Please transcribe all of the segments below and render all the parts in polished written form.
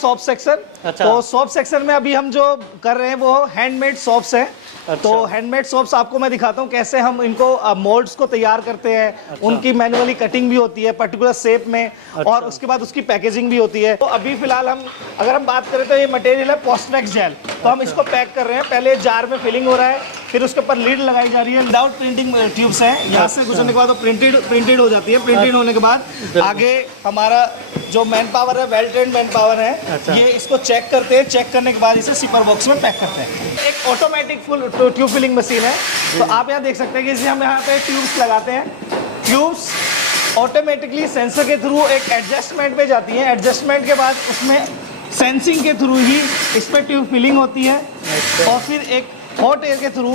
Soap section. अच्छा। तो soap section में अभी हम जो कर रहे हैं वो हैंडमेड सोप्स हैं। अच्छा। तो हैंडमेड सोप्स आपको मैं दिखाता हूँ कैसे हम इनको मोल्ड्स को तैयार करते हैं। अच्छा। उनकी मैनुअली कटिंग भी होती है पर्टिकुलर शेप में। अच्छा। और उसके बाद उसकी पैकेजिंग भी होती है। तो अभी फिलहाल हम अगर हम बात करें तो ये मटेरियल है पोस्टमैक्स जेल। तो हम इसको पैक कर रहे हैं। पहले जार में फिलिंग हो रहा है, फिर उसके ऊपर लीड लगाई जा रही है। विदाउट प्रिंटिंग ट्यूब्स हैं, यहाँ से गुजरने के बाद प्रिंटेड हो जाती है। प्रिंटेड होने के बाद आगे हमारा जो मैन पावर है, वेल ट्रेन्ड मैन पावर है। अच्छा। ये इसको चेक करते हैं, चेक करने के बाद इसे सिपर बॉक्स में पैक करते हैं। एक automatic full tube filling machine है। तो आप यहाँ देख सकते हैं कि इसे हम यहाँ पे ट्यूब्स लगाते हैं। ट्यूब्स ऑटोमेटिकली सेंसर के थ्रू एक एडजस्टमेंट पे जाती है। एडजस्टमेंट के बाद उसमें सेंसिंग के थ्रू ही इस पर ट्यूब फिलिंग होती है। और फिर एक हॉट एयर के थ्रू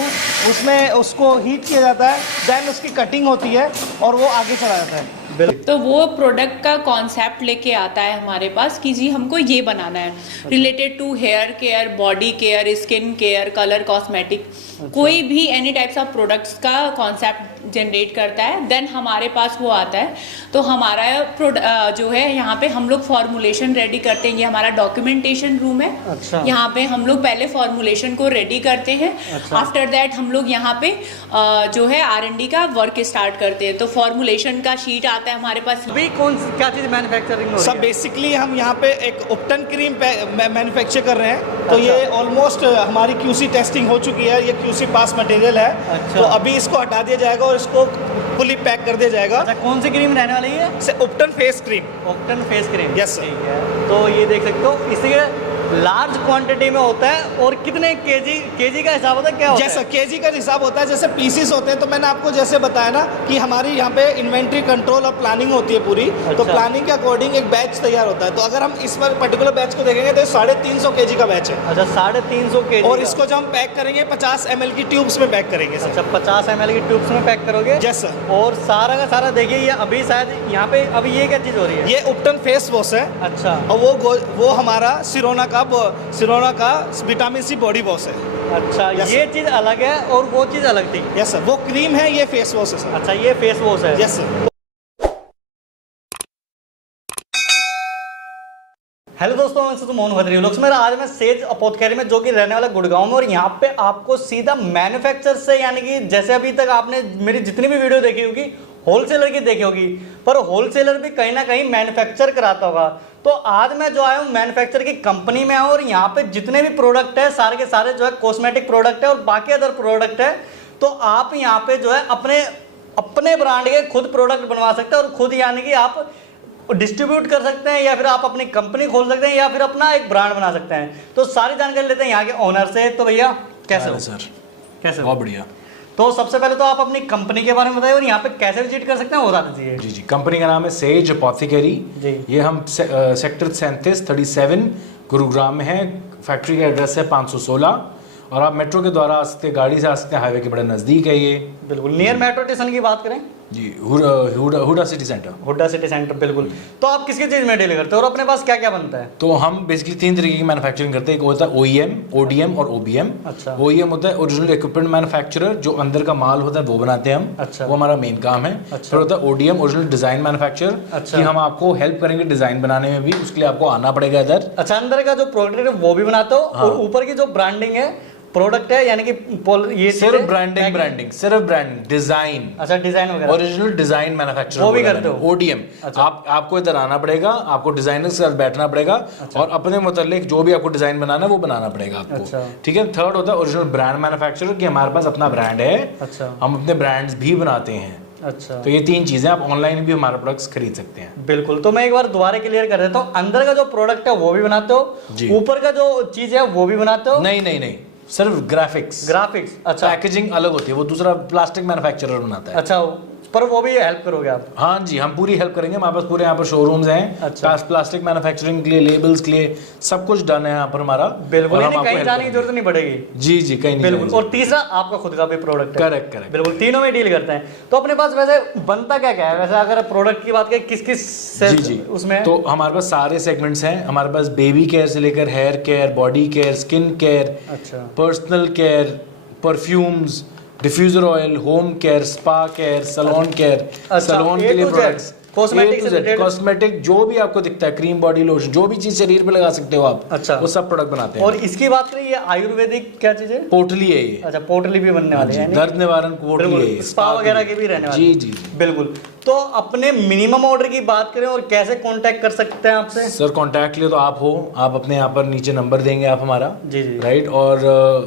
उसमें उसको हीट किया जाता है। देन उसकी कटिंग होती है और वो आगे चला जाता है। तो वो प्रोडक्ट का कॉन्सेप्ट लेके आता है हमारे पास कि जी हमको ये बनाना है related to hair care, body care, skin care, colour cosmetic, कोई भी एनी टाइप्स ऑफ प्रोडक्ट्स का कॉन्सेप्ट जनरेट करता है। देन हमारे पास वो आता है। तो हमारा जो है यहाँ पे हम लोग फॉर्मुलेशन रेडी करते हैं। ये हमारा डॉक्यूमेंटेशन रूम है। अच्छा। यहाँ पे हम लोग पहले फॉर्मुलेशन को रेडी करते हैं। अच्छा। आफ्टर दैट हम लोग यहाँ पे जो है R&D का वर्क स्टार्ट करते हैं। तो फॉर्मुलेशन का शीट आता है हमारे पास। अभी क्या चीज मैन्युफैक्चरिंग हो रही सब है? बेसिकली हम यहाँ पे एक उपटन क्रीम मैन्युफैक्चर कर रहे हैं। तो अच्छा। ये ऑलमोस्ट हमारी QC टेस्टिंग हो चुकी है। ये QC पास मटेरियल है। अच्छा। तो अभी इसको हटा दिया जाएगा और इसको फुली पैक कर दिया जाएगा। अच्छा, कौन सी क्रीम रहने वाली है? Ubtan face cream. Ubtan face cream. Yes, sir। ठीक है। तो ये देख सकते हो, इसी लार्ज क्वांटिटी में होता है। और कितने केजी का हिसाब होता है, क्या होता है? जैसा केजी का हिसाब होता है, जैसे पीसीस होते हैं। तो मैंने आपको जैसे बताया ना कि हमारी यहाँ पे इन्वेंट्री कंट्रोल और प्लानिंग होती है पूरी। तो अच्छा। प्लानिंग के अकॉर्डिंग एक बैच तैयार होता है। तो अगर हम इस पर्टिकुलर बैच को देखेंगे तो 350 केजी का बैच है। अच्छा, 350 केजी। और इसको जब हम पैक करेंगे 50 ml की ट्यूब्स में पैक करेंगे सर। अच्छा, 50 ml की ट्यूब्स में पैक करोगे? Yes sir. और सारा का सारा देखिए, ये अभी शायद यहाँ पे अभी ये क्या चीज़ हो रही है? ये उपटन फेस वॉश है। अच्छा। और वो हमारा सिरोना का विटामिन C बॉडी वॉश है। अच्छा, Yes, ये चीज़ अलग है और वो चीज़ अलग थी। Yes sir. वो क्रीम है, ये फेस वॉश है सर। अच्छा, ये फेस वॉश है। Yes sir. हेलो दोस्तों, मैं सुधु मोहन खत्री व्लॉग्स में। आज मैं सेज अपोथेकेरी में, जो कि रहने वाला गुड़गांव में, और यहाँ पे आपको सीधा मैन्युफैक्चर से, यानी कि जैसे अभी तक आपने मेरी जितनी भी वीडियो देखी होगी होलसेलर की देखी होगी, पर होलसेलर भी कहीं ना कहीं मैन्युफैक्चर कराता होगा। तो आज मैं जो आया हूँ मैन्युफैक्चर की कंपनी में, और यहाँ पे जितने भी प्रोडक्ट है सारे के सारे जो है कॉस्मेटिक प्रोडक्ट है और बाकी अदर प्रोडक्ट है। तो आप यहाँ पे जो है अपने ब्रांड के खुद प्रोडक्ट बनवा सकते हैं और खुद यानी कि आप डिस्ट्रीब्यूट कर सकते हैं, या फिर आप अपनी कंपनी खोल सकते हैं, या फिर अपना एक ब्रांड बना सकते हैं। तो सारी जानकारी लेते हैं यहाँ के ओनर से। तो भैया कैसे हो सर? कैसे हो? बहुत बढ़िया। तो सबसे पहले तो आप अपनी कंपनी के बारे में बताइए और यहाँ पे कैसे विजिट कर सकते हैं वो बता दीजिए। जी जी, कंपनी का नाम है सेज अपोथेकेरी जी। ये हम सेक्टर 37 गुरुग्राम में है। फैक्ट्री का एड्रेस है 516। और आप मेट्रो के द्वारा आ सकते हैं, गाड़ी से आ सकते हैं, हाईवे के बड़े नज़दीक है ये। बिल्कुल नियर मेट्रो स्टेशन की बात करें जी, Huda city centre. Huda city centre, बिल्कुल। तो आप किसकी चीज़ में डील करते हो और अपने पास क्या क्या बनता है? तो हम बेसिकली 3 तरीके की मैन्युफैक्चरिंग करते हैं। एक होता है OEM, ODM और OBM। अच्छा। OEM होता है ओरिजिनल इक्विपमेंट मैन्युफैक्चरर, जो अंदर का माल होता है वो बनाते हैं हम। अच्छा। वो हमारा मेन काम है। अच्छा। फिर होता है ODM, ओरिजिनल डिजाइन मैन्युफैक्चरर। अच्छा। कि हम आपको हेल्प करेंगे डिजाइन बनाने में भी, उसके लिए आपको आना पड़ेगा इधर। अच्छा, अंदर का जो प्रोडक्ट है वो भी बनाते हो। हाँ। और ऊपर की जो ब्रांडिंग है प्रोडक्ट है, यानी कि ये सिर्फ ब्रांडिंग, सिर्फ ब्रांडिंग, डिजाइन। अच्छा, डिजाइन वगैरह ओरिजिनल डिजाइन मैन्युफैक्चर वो भी करते हो? ODM। अच्छा। आपको इधर आना पड़ेगा, आपको डिजाइनर के साथ बैठना पड़ेगा। अच्छा। और अपने मुतालिक जो भी आपको डिजाइन बनाना है वो बनाना पड़ेगा आपको। अच्छा। ठीक है। थर्ड होता है ओरिजिनल ब्रांड मैन्युफैक्चरर, कि हमारे पास अपना ब्रांड है। अच्छा। हम अपने ब्रांड्स भी बनाते हैं। अच्छा, तो ये 3 चीजें, आप ऑनलाइन भी हमारे प्रोडक्ट्स खरीद सकते हैं। बिल्कुल। तो मैं एक बार दोबारा क्लियर कर देता हूँ, अंदर का जो प्रोडक्ट है वो भी बनाते हो, जी। ऊपर का जो चीज है वो भी बनाते हो? नहीं, सिर्फ ग्राफिक्स। अच्छा। पैकेजिंग अलग होती है, वो दूसरा प्लास्टिक मैन्युफैक्चरर बनाता है। अच्छा, पर वो भी हेल्प करोगे आप? हाँ जी, हम पूरी हेल्प करेंगे। हमारे पास पूरे यहाँ पर शोरूम्स हैं। अच्छा। प्लास्टिक मैन्युफैक्चरिंग के लिए, लेबल्स के लिए सब कुछ डन है यहाँ पर हमारा। बिल्कुल, और हम यानी आपको कहीं help जाने की करेंगे। जरूरत नहीं पड़ेगी। जी जी, कहीं नहीं बिल्कुल। जाएगी। और तीसरा आपका खुद का भी प्रोडक्ट है? करेक्ट। बिल्कुल, तीनों में डील करते हैं। तो अपने पास वैसे बनता क्या क्या है? वैसे अगर प्रोडक्ट की बात करें, किस जी उसमें? तो हमारे पास सारे सेगमेंट्स हैं। हमारे पास बेबी केयर से लेकर hair care, body care, skin care, अच्छा। Personal care, perfumes, diffuser oil, home care, spa care, salon care, अच्छा, सैलून A के लिए to Z। प्रोडक्ट्स। कॉस्मेटिक से related? कॉस्मेटिक जो भी आपको दिखता है, क्रीम, बॉडी लोशन, जो भी चीज शरीर पे लगा सकते हो आप, अच्छा। वो सब प्रोडक्ट बनाते हैं। और इसकी बात करें, ये आयुर्वेदिक क्या चीज है? पोटली है ये। अच्छा, पोटली भी बनने वाली है, दर्द निवारण पोटली है ये। स्पा वगैरह के भी रहने वाले जी हैं। जी। बिल्कुल। तो अपने मिनिमम ऑर्डर की बात करें और कैसे कांटेक्ट कर सकते हैं आपसे? सर कांटेक्ट लिए तो आप हो, आप अपने यहाँ पर नीचे नंबर देंगे आप हमारा, जी जी। राइट। और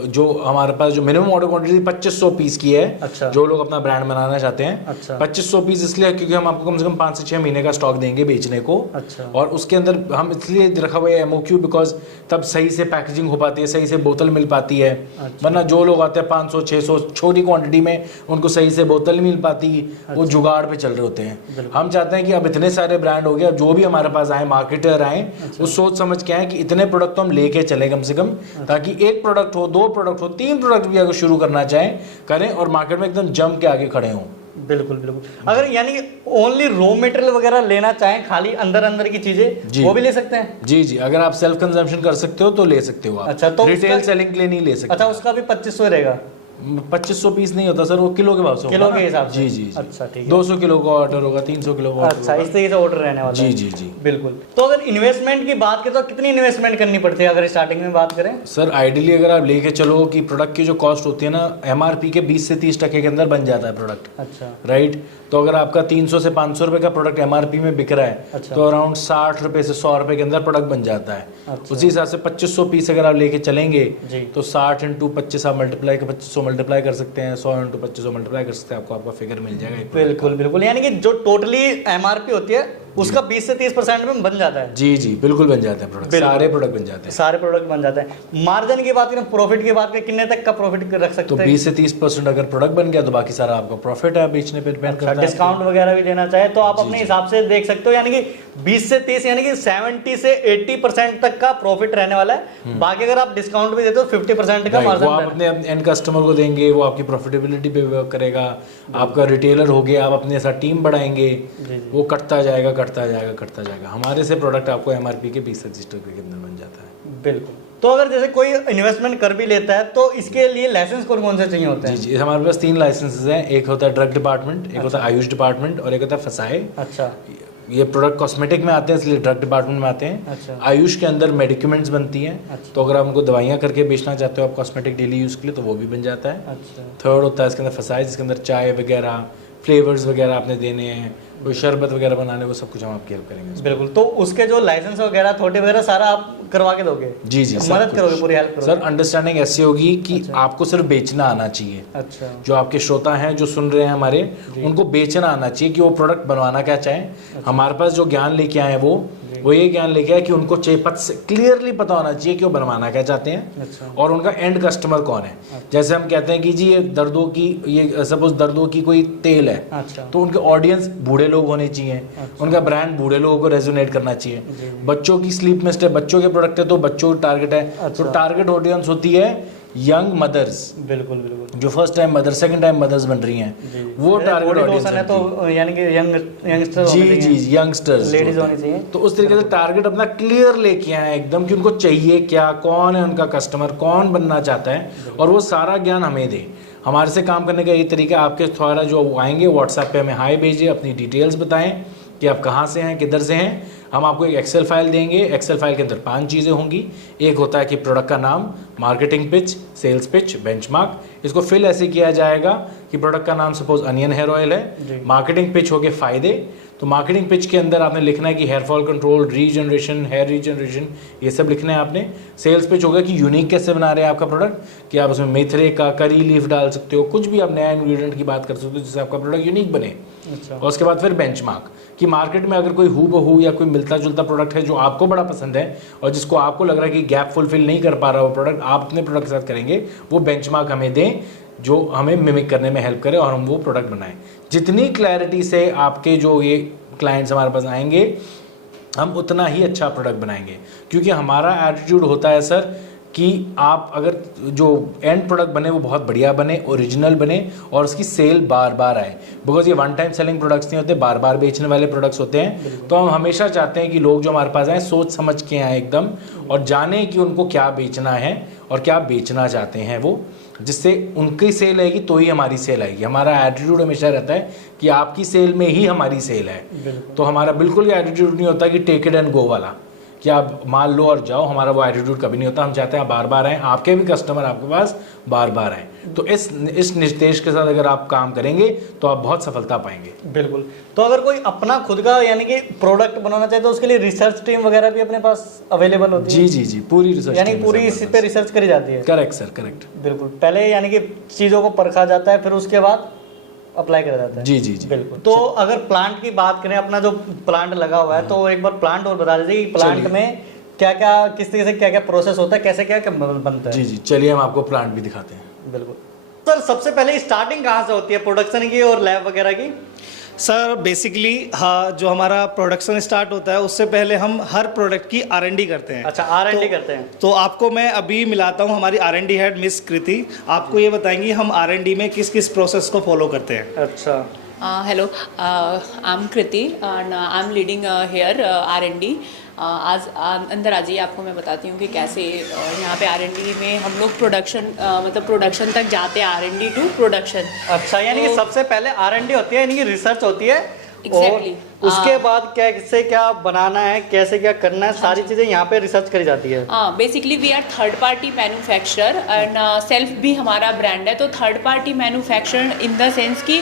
जो हमारे पास जो मिनिमम ऑर्डर क्वांटिटी 2500 पीस की है, अच्छा। जो लोग अपना ब्रांड बनाना चाहते हैं। अच्छा। 2500 पीस इसलिए क्योंकि हम आपको कम से कम 5 से 6 महीने का स्टॉक देंगे बेचने को। अच्छा। और उसके अंदर हम इसलिए रखा हुआ है MOQ, बिकॉज तब सही से पैकेजिंग हो पाती है, सही से बोतल मिल पाती है। वरना जो लोग आते हैं 500 600 छोटी क्वांटिटी में, उनको सही से बोतल नहीं मिल पाती, वो जुगाड़ पे चल रहे होते हैं। हम चाहते हैं कि अब इतने सारे ब्रांड हो गए, अब जो भी हमारे पास आए, मार्केटर आए, वो सोच समझ के आए कि इतने प्रोडक्ट तो हम लेके चले कम से कम, ताकि एक प्रोडक्ट हो, 2 प्रोडक्ट हो, 3 प्रोडक्ट भी अगर शुरू करना चाहें करें और मार्केट में एकदम जम के आगे खड़े हों। बिल्कुल बिल्कुल। अगर यानी कि ओनली रॉ मटेरियल वगैरह लेना चाहें, खाली अंदर अंदर की चीजें, वो भी ले सकते हैं? जी जी। अगर आप सेल्फ कंजम्पशन कर सकते हो तो ले सकते हो आप। अच्छा, तो रिटेल सेलिंग के लिए नहीं ले सकते। अच्छा, उसका भी 2500 रहेगा? 2500 पीस नहीं होता सर, वो किलो के भाव से किलो होगा के ना? हिसाब से? जी जी जी। अच्छा, ठीक है। 200 किलो का ऑर्डर होगा, 300 किलो का अच्छा, इस तरीके से ऑर्डर रहने वाला जी है। जी जी। बिल्कुल। तो अगर इन्वेस्टमेंट की बात करें तो कितनी इन्वेस्टमेंट करनी पड़ती है अगर स्टार्टिंग में बात करें? सर आइडियली अगर आप लेके चलो कि प्रोडक्ट की जो कॉस्ट होती है ना, MRP के 20 से 30% के अंदर बन जाता है प्रोडक्ट। अच्छा। राइट। तो अगर आपका 300 से 500 रुपए का प्रोडक्ट MRP में बिक रहा है, अच्छा। तो अराउंड 60 रुपए से 100 रुपए के अंदर प्रोडक्ट बन जाता है। अच्छा। उसी हिसाब से 2500 पीस अगर आप लेके चलेंगे जी। तो 60 × 25 आप मल्टीप्लाई 2500 मल्टीप्लाई कर सकते हैं, 100 × 2500 मल्टीप्लाई कर सकते हैं, आपको आपका फिगर मिल जाएगा एक product बिल्कुल बिल्कुल। यानी कि जो टोटली MRP होती है उसका 20 से 30% में बन जाता है। जी जी बिल्कुल बन जाते हैं प्रोडक्ट, बिल्कुल। सारे प्रोडक्ट बन जाते हैं। सारे प्रोडक्ट बन जाते हैं। मार्जिन की बात करें, प्रॉफिट की बात करें, कितने तक का प्रॉफिट रख सकते तो हैं? 20 से 30% अगर प्रोडक्ट बन गया तो बाकी सारा आपका प्रॉफिट है, बेचने पे डिपेंड करता है। डिस्काउंट वगैरह भी देना चाहे तो आप अपने हिसाब से देख सकते हो, यानी कि 20 से 30 यानी कि 70 से 80% तक का प्रॉफिट रहने वाला है। बाकी अगर आप डिस्काउंट भी देते हो 50% का वो मार्जिन आप अपने एंड कस्टमर को देंगे, वो आपकी प्रॉफिटेबिलिटी पे वर्क करेगा। आपका रिटेलर हो गया, आप अपने साथ टीम बढ़ाएंगे, वो कटता जाएगा कटता जाएगा कटता जाएगा। हमारे से प्रोडक्ट आपको MRP के 20 से 30% के अंदर बन जाता है। बिल्कुल। तो अगर जैसे कोई इन्वेस्टमेंट कर भी लेता है तो इसके लिए लाइसेंस कौन कौन से चाहिए होते हैं? जी जी। हमारे पास 3 लाइसेंसेज हैं। एक होता है ड्रग डिपार्टमेंट, एक होता है आयुष डिपार्टमेंट और एक होता है फसाए। अच्छा। ये प्रोडक्ट कॉस्मेटिक में आते हैं इसलिए ड्रग डिपार्टमेंट में आते हैं। अच्छा। आयुष के अंदर मेडिकमेंट्स बनती हैं। अच्छा। तो अगर आप उनको दवाइयाँ करके बेचना चाहते हो आप कॉस्मेटिक डेली यूज़ के लिए, तो वो भी बन जाता है। अच्छा। थर्ड होता है इसके अंदर फसाए, जिसके अंदर चाय वगैरह, फ्लेवर्स वगैरह आपने देने हैं, कोई शरबत वगैरह बनाने, वो सब कुछ हम आपकी हेल्प करेंगे। बिल्कुल। तो उसके जो लाइसेंस वगैरह थोटे वगैरह सारा आप करवा के दोगे? जी जी। सब मदद कुछ। करोगे, पूरी हेल्प करोगे? सर अंडरस्टैंडिंग ऐसी होगी कि अच्छा। आपको सिर्फ बेचना आना चाहिए। अच्छा। जो आपके श्रोता हैं जो सुन रहे हैं हमारे, उनको बेचना आना चाहिए कि वो प्रोडक्ट बनवाना क्या चाहें। हमारे पास जो ज्ञान लेके आए वो ये ज्ञान लेके आए कि उनको क्लियरली पता होना चाहिए कि वो बनवाना क्या चाहते हैं। अच्छा। और उनका एंड कस्टमर कौन है। जैसे हम कहते हैं कि जी ये दर्दों की, ये सपोज दर्दों की कोई तेल है, अच्छा। तो उनके ऑडियंस बूढ़े लोग होने चाहिए। उनका ब्रांड बूढ़े लोगों को रेजोनेट करना चाहिए। बच्चों की स्लीप मिस्ट है, बच्चों के प्रोडक्ट है तो बच्चों का टारगेट है। अच्छा। तो टारगेट ऑडियंस होती है यंग मदर्स, बिल्कुल बिल्कुल। जो first time mother, second time mothers बन रही हैं, वो टारगेट ऑडियंस है। तो यानी कि यंगस्टर जी जी, यंगस्टर्स, लेडीज होनी चाहिए। तो उस तरीके से टारगेट अपना क्लियर लेके आए एकदम कि उनको चाहिए क्या, कौन है उनका कस्टमर, कौन बनना चाहता है, और वो सारा ज्ञान हमें दे। हमारे से काम करने का ये तरीका, आपके द्वारा जो आएंगे व्हाट्सएप पे हमें हाई भेजिए, अपनी डिटेल्स बताएं कि आप कहाँ से हैं, किधर से हैं। हम आपको एक एक्सेल फाइल देंगे। एक्सेल फाइल के अंदर 5 चीज़ें होंगी। एक होता है कि प्रोडक्ट का नाम, marketing pitch, sales pitch, benchmark. इसको फिल ऐसे किया जाएगा कि प्रोडक्ट का नाम सपोज अनियन हेयर ऑयल है, मार्केटिंग पिच हो गए फ़ायदे। तो मार्केटिंग पिच के अंदर आपने लिखना है कि hair fall control, regeneration, hair regeneration, ये सब लिखना है आपने। सेल्स पिच होगा कि यूनिक कैसे बना रहे हैं आपका प्रोडक्ट, कि आप उसमें मेथरे का करी लीफ डाल सकते हो, कुछ भी आप नया इंग्रेडिएंट की बात कर सकते हो जिससे आपका प्रोडक्ट यूनिक बने। अच्छा। और उसके बाद फिर बेंचमार्क, कि मार्केट में अगर कोई हूबहू या कोई मिलता जुलता प्रोडक्ट है जो आपको बड़ा पसंद है और जिसको आपको लग रहा है कि गैप फुलफिल नहीं कर पा रहा वो प्रोडक्ट, आप अपने प्रोडक्ट के साथ करेंगे, वो बेंचमार्क हमें दें जो हमें मिमिक करने में हेल्प करे और हम वो प्रोडक्ट बनाएं। जितनी क्लैरिटी से आपके जो ये क्लाइंट्स हमारे पास आएंगे, हम उतना ही अच्छा प्रोडक्ट बनाएंगे। क्योंकि हमारा एटीट्यूड होता है सर कि आप अगर जो एंड प्रोडक्ट बने वो बहुत बढ़िया बने, ओरिजिनल बने और उसकी सेल बार बार आए। बिकॉज ये वन टाइम सेलिंग प्रोडक्ट्स नहीं होते, बार बार बेचने वाले प्रोडक्ट्स होते हैं। तो हम हमेशा चाहते हैं कि लोग जो हमारे पास आए सोच समझ के आए एकदम, और जाने कि उनको क्या बेचना है और क्या बेचना चाहते हैं वो। जिससे उनकी सेल आएगी तो ही हमारी सेल आएगी। हमारा एटीट्यूड हमेशा रहता है कि आपकी सेल में ही हमारी सेल है। तो हमारा बिल्कुल ये एटीट्यूड नहीं होता कि टेक इट एंड गो वाला, कि आप मान लो और जाओ। हमारा वो एटीट्यूड कभी नहीं होता। हम चाहते हैं आप बार बार आएँ, आपके भी कस्टमर आपके पास बार बार आएँ। तो इस निर्देश के साथ अगर आप काम करेंगे तो आप बहुत सफलता पाएंगे। बिल्कुल। तो अगर कोई अपना खुद का यानी कि प्रोडक्ट बनाना चाहे तो उसके लिए रिसर्च टीम वगैरह भी अपने पास अवेलेबल होती है? जी, पूरी रिसर्च यानी पूरी इसी पे रिसर्च करी जाती है? Correct sir, correct. बिल्कुल। पहले यानी कि चीज़ों को परखा जाता है, फिर उसके बाद अप्लाई करा जाता है। जी। बिल्कुल। तो अगर प्लांट की बात करें, अपना जो प्लांट लगा हुआ है, तो एक बार प्लांट और बता दीजिए कि प्लांट में क्या क्या, किस तरीके से क्या क्या प्रोसेस होता है, कैसे क्या क्या बनता है? जी, चलिए हम आपको प्लांट भी दिखाते हैं। बिल्कुल सर। सबसे पहले स्टार्टिंग कहाँ से होती है प्रोडक्शन की और लैब वगैरह की? सर बेसिकली हाँ, जो हमारा प्रोडक्शन स्टार्ट होता है उससे पहले हम हर प्रोडक्ट की R&D करते हैं। अच्छा, R&D करते हैं। तो आपको मैं अभी मिलाता हूँ हमारी R&D हेड मिस कृति, आपको ये बताएंगी हम R&D में किस किस प्रोसेस को फॉलो करते हैं। अच्छा। Hello, I'm Kriti and I'm leading here R&D. आज अंदर आ जाइए, आपको मैं बताती हूँ कि कैसे यहाँ पे R&D में हम लोग प्रोडक्शन मतलब प्रोडक्शन तक जाते हैं, R&D टू प्रोडक्शन। अच्छा, यानी कि सबसे पहले R&D होती है, यानी कि रिसर्च होती है। Exactly. उसके बाद कैसे क्या बनाना है, कैसे क्या करना है, सारी चीजें यहाँ पे रिसर्च करी जाती है। Basically we are third party manufacturer and self भी हमारा ब्रांड है। तो third party manufacturer in the sense कि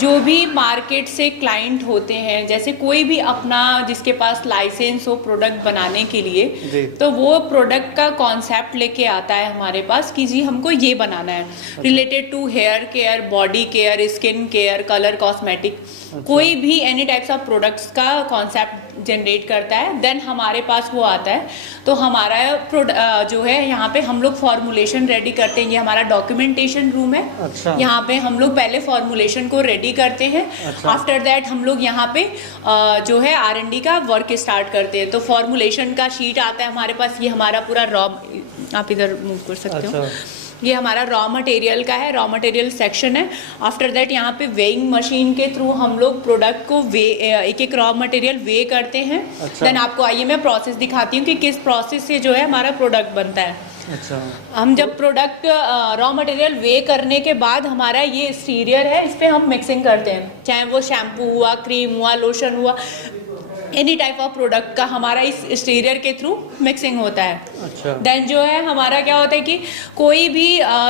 जो भी मार्केट से क्लाइंट होते हैं, जैसे कोई भी अपना जिसके पास लाइसेंस हो प्रोडक्ट बनाने के लिए, तो वो प्रोडक्ट का कॉन्सेप्ट लेके आता है हमारे पास कि जी हमको ये बनाना है related to hair care, body care, skin care, colour cosmetic, कोई भी एनी टाइप्स ऑफ प्रोडक्ट्स का कॉन्सेप्ट जनरेट करता है, देन हमारे पास वो आता है। तो हमारा जो है यहाँ पे हम लोग फॉर्मुलेशन रेडी करते हैं। ये हमारा डॉक्यूमेंटेशन रूम है। अच्छा। यहाँ पे हम लोग पहले फॉर्मुलेशन को रेडी करते हैं। अच्छा। आफ्टर दैट हम लोग यहाँ पे जो है R&D का वर्क स्टार्ट करते हैं। तो फॉर्मुलेशन का शीट आता है हमारे पास। ये हमारा पूरा रॉ, आप इधर मूव कर सकते हो। ये हमारा रॉ मटेरियल का है, रॉ मटेरियल सेक्शन है। आफ्टर दैट यहाँ पे वेइंग मशीन के थ्रू हम लोग प्रोडक्ट को एक एक रॉ मटेरियल वे करते हैं। देन आपको आइए मैं प्रोसेस दिखाती हूँ कि किस प्रोसेस से जो है हमारा प्रोडक्ट बनता है। अच्छा। हम जब प्रोडक्ट रॉ मटेरियल वे करने के बाद हमारा ये एक्सटीरियर है, इस पे हम मिक्सिंग करते हैं, चाहे वो शैम्पू हुआ, क्रीम हुआ, लोशन हुआ, एनी टाइप ऑफ प्रोडक्ट का हमारा इस एक्सटीरियर के थ्रू मिक्सिंग होता है। अच्छा। देन जो है हमारा क्या होता है कि कोई भी